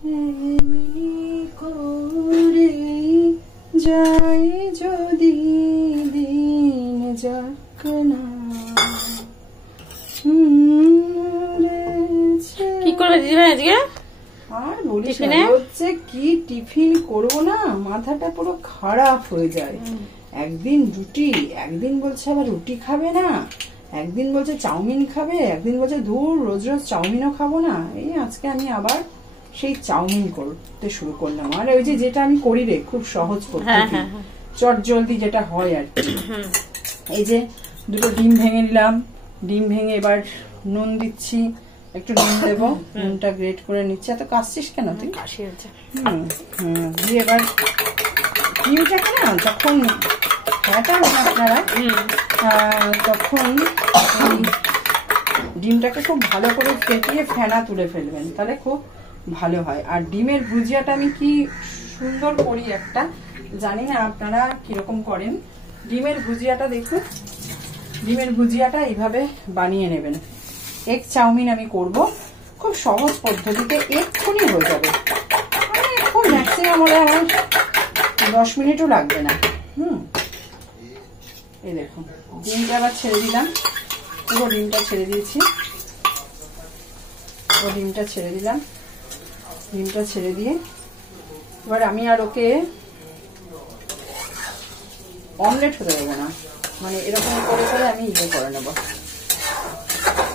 এমনি করে যায় যদি দিন যাক না। কি করবে দিদিভাই আজকে? আর বলিস না, হচ্ছে কি টিফিন করবো না, মাথাটা পুরো খারাপ হয়ে যায়। একদিন রুটি, একদিন বলছে আবার রুটি খাবে না, একদিন বলছে চাউমিন খাবে, একদিন বলছে ধুর রোজ রোজ চাউমিনও খাবো না। এই আজকে আমি আবার সেই চাউমিন করতে শুরু করলাম। আর ওই যে যেটা আমি করি রে, খুব সহজ পদ্ধতি, চট জলদি যেটা হয় আর কি। এই যে দুটো ডিম ভেঙে নিলাম, ডিম ভেঙে এবার নুন দিচ্ছি, একটু নুন দেবো, নুনটা গ্রেট করে নিচ্ছি। এত কাশছিস কেন তুই? কাশি হচ্ছে। দিয়ে এবার ডিমটাকে না যখন ফেটাবেন আপনারা, তখন ডিমটাকে খুব ভালো করে ফেটিয়ে ফেনা তুলে ফেলবেন, তাহলে খুব ভালো হয়। আর ডিমের ভুজিয়াটা আমি কি সুন্দর করি একটা, জানি না আপনারা কিরকম করেন। ডিমের ভুজিয়াটা দেখুন, ডিমের ভুজিয়াটা এইভাবে বানিয়ে নেবেন। এগ চাউমিন আমি করব খুব সহজ পদ্ধতিতে, এক্ষুনি হয়ে যাবে। এখন ম্যাক্সিমাম হলে আমার 10 মিনিটও লাগবে না। এই দেখুন ডিমটা আবার ছেড়ে দিলাম, পুরো ডিমটা ছেড়ে দিয়েছি, পুরো ডিমটা ছেড়ে দিলাম। ডিমটা ছেড়ে দিয়ে এবার আমি আর ওকে অমলেট হতে দেবো না, মানে এরকম করে করে আমি ইয়ে করে নেব।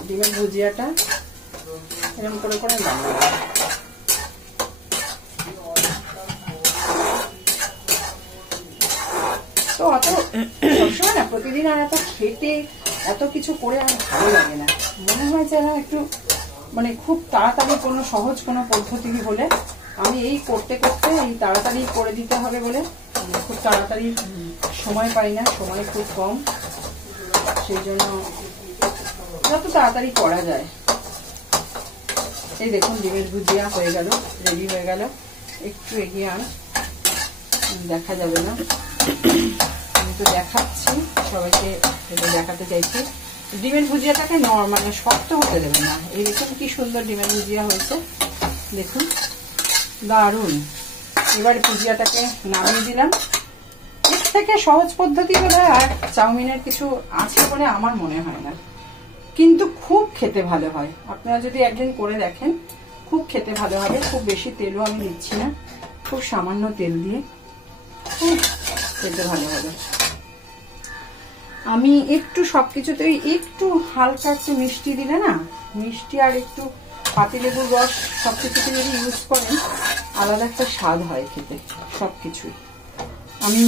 ডিমের ভুজিয়াটা এরকম করে করে বানাবো। তো অত সবসময় না প্রতিদিন আর এত খেতে এত কিছু করে আমার ভালো লাগে না। মনে হয় যেন একটু মানে খুব তাড়াতাড়ি কোনো সহজ কোনো পদ্ধতি হলে, আমি এই করতে করতে এই তাড়াতাড়ি করে দিতে হবে বলে খুব তাড়াতাড়ি সময় পাই না, সময় খুব কম, সেই জন্য যত তাড়াতাড়ি করা যায়। এই দেখুন ডিমের ভুজিয়া হয়ে গেল, রেডি হয়ে গেল। একটু এগিয়ে আন, দেখা যাবে না, আমি তো দেখাচ্ছি সবাইকে, এটা দেখাতে চাইছি। ডিমের ভুজিয়াটাকে মানে শক্ত হতে দেবেন না। এই দেখুন কি সুন্দর ডিমের ভুজিয়া হয়েছে, দেখুন দারুণ। এবার ভুজিয়াটাকে নামিয়ে দিলাম। এর থেকে সহজ পদ্ধতি বলে আর চাউমিনের কিছু আছে বলে আমার মনে হয় না, কিন্তু খুব খেতে ভালো হয়। আপনারা যদি একদিন করে দেখেন, খুব খেতে ভালো হবে। খুব বেশি তেলও আমি দিচ্ছি না, খুব সামান্য তেল দিয়ে খুব খেতে ভালো হবে। আমি একটু সবকিছুতে একটু হালকা একটু মিষ্টি দিলে না, মিষ্টি আর একটু পাতিলেবুর রস সবকিছুতে যদি ইউজ করেন, আলাদা একটা স্বাদ হয় খেতে সবকিছুই। আমি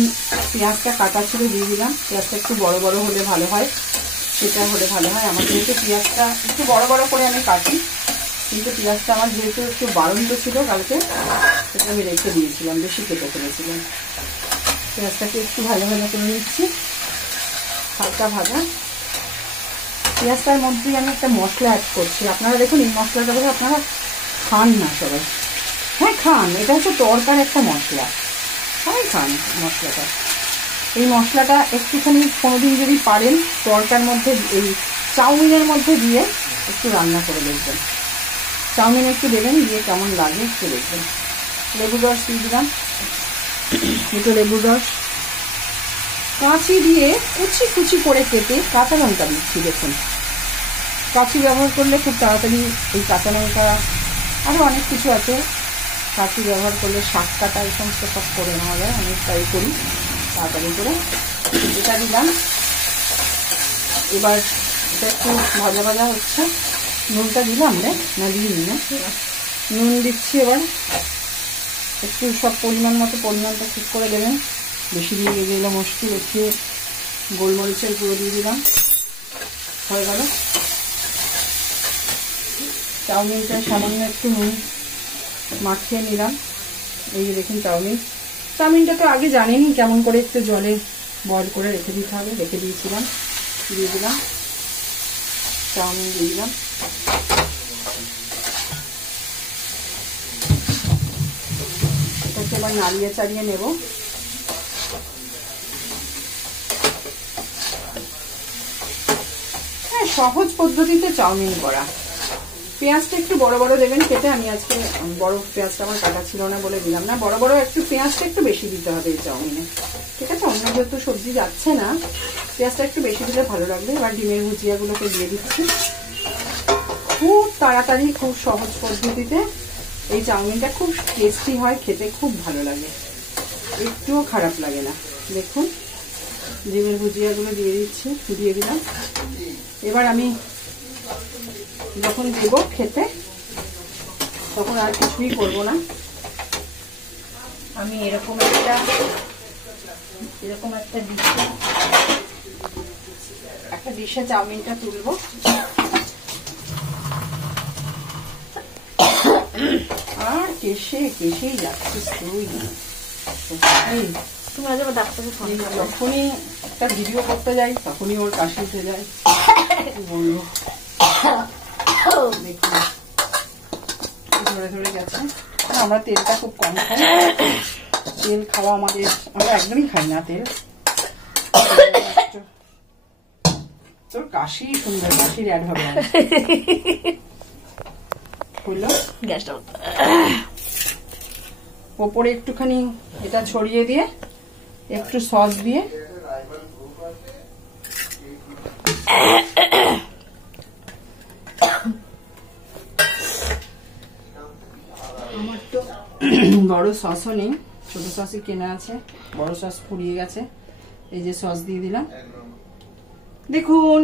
পেঁয়াজটা কাটা ছিল দিয়ে দিলাম, পেঁয়াজটা একটু বড় বড় হলে ভালো হয়, সেটা হলে ভালো হয়। আমার যেহেতু পেঁয়াজটা একটু বড় বড় করে আমি কাটি, কিন্তু পেঁয়াজটা আমার যেহেতু একটু বাড়ন্ত ছিল কালকে, সেটা আমি রেখে দিয়েছিলাম, বেশি কেটে ফেলেছিলাম। পেঁয়াজটাকে একটু ভাজা ভাজা করে নিচ্ছি, হালকা ভাজা। পেঁয়াজটার মধ্যেই আমি একটা মশলা অ্যাড করছি। আপনারা দেখুন এই মশলাটা বলে আপনারা খান না সবাই, হ্যাঁ খান, এটা হচ্ছে তরকার একটা মশলা, সবাই খান মশলাটা। এই মশলাটা একটুখানি কোনোদিন যদি পারেন তরকার মধ্যে, এই চাউমিনের মধ্যে দিয়ে একটু রান্না করে দেখবেন। চাউমিন একটু দেবেন, দিয়ে কেমন লাগে একটু দেখবেন। লেবুর রস দিয়ে দিলাম, একটু লেবুর রস। কাঁচি দিয়ে কুচি কুচি করে কেটে কাঁচা লঙ্কা দিচ্ছি। দেখুন কাঁচি ব্যবহার করলে খুব তাড়াতাড়ি, এই কাঁচা লঙ্কা আরও অনেক কিছু আছে, কাঁচি ব্যবহার করলে শাক কাটা এই সমস্ত সব করে নেওয়া যায়, আমি ট্রাই করি তাড়াতাড়ি করে। এটা দিলাম। এবার এটা একটু ভাজা ভাজা হচ্ছে। নুনটা দিলাম রে, না দিইনি না, নুন দিচ্ছি। এবার একটু সব পরিমাণ মতো পরিমাণটা ঠিক করে দেবেন, বেশি দিয়ে দিলাম মুশকিল, একটু গোলমরিচের গুঁড়ো দিয়ে দিলাম, হয়ে গেল। চাউমিনটা সামান্য একটু নুন মাখিয়ে নিলাম। এই যে দেখুন চাউমিন, চাউমিনটা তো আগে জানেনই কেমন করে একটু জলে বয়েল করে রেখে দিতে হবে, রেখে দিয়েছিলাম। দিয়ে দিলাম চাউমিন, দিয়ে দিলাম। এটাকে এবার নাড়িয়ে চাড়িয়ে নেব। হ্যাঁ সহজ পদ্ধতিতে চাউমিন করা, পেঁয়াজটা একটু বড় বড় দেবেন কেটে। আমি আজকে বড় পেঁয়াজটা আমার কাটা ছিল না বলে দিলাম না। বড় বড় একটু পেঁয়াজটা একটু বেশি দিতে হবে এই চাউমিনে, ঠিক আছে? অন্য যেহেতু সবজি যাচ্ছে না, পেঁয়াজটা একটু বেশি দিলে ভালো লাগবে। এবার ডিমের ভুজিয়াগুলোকে দিয়ে দিচ্ছি। খুব তাড়াতাড়ি, খুব সহজ পদ্ধতিতে এই চাউমিনটা খুব টেস্টি হয়, খেতে খুব ভালো লাগে, একটুও খারাপ লাগে না। দেখুন ডিমের ভুজিয়াগুলো দিয়ে দিলাম। এবার আমি যখন দেব খেতে তখন আর কিছুই করবো না। আমি এরকম একটা ডিশে চাউমিনটা তুলবো। আর কেসেই যাচ্ছিস তুই। তুমি আজ আবার ডাক্তারকে ফোন করো। যখনই একটা ভিডিও করতে যাই তখনই ওর কাশি উঠে যায়। বলবো দেখুন ধরে ধরে গেছে। আমরা তেলটা খুব কম খাই, তেল খাওয়া আমরা একদমই খাই না তেল। তোর কাশি সুন্দর, কাশির অ্যাড হবে হলো। গ্যাসটা ওপরে একটুখানি এটা ছড়িয়ে দিয়ে একটু সস দিয়ে আমার তো বড় সসও নেই, ছোট সসই কেনা আছে। বড় সস ফুরিয়ে গেছে, এই যে সস দিয়ে দিলাম। দেখুন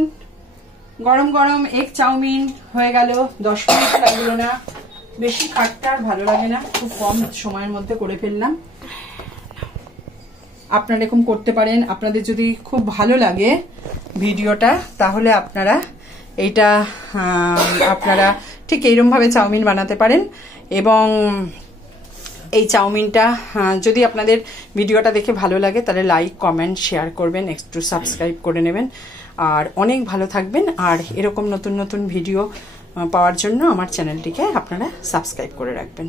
গরম গরম এগ চাউমিন হয়ে গেল। 10 মিনিট লাগলো না, বেশি খাটতে আর ভালো লাগে না, খুব কম সময়ের মধ্যে করে ফেললাম। আপনারা এরকম করতে পারেন। আপনাদের যদি খুব ভালো লাগে ভিডিওটা তাহলে আপনারা ঠিক এইরকম ভাবে চাউমিন বানাতে পারেন। এবং এই চাউমিনটা যদি আপনাদের ভিডিওটা দেখে ভালো লাগে তাহলে লাইক, কমেন্ট, শেয়ার করবেন, একটু সাবস্ক্রাইব করে নেবেন। আর অনেক ভালো থাকবেন। আর এরকম নতুন নতুন ভিডিও পাওয়ার জন্য আমার চ্যানেলটিকে আপনারা সাবস্ক্রাইব করে রাখবেন।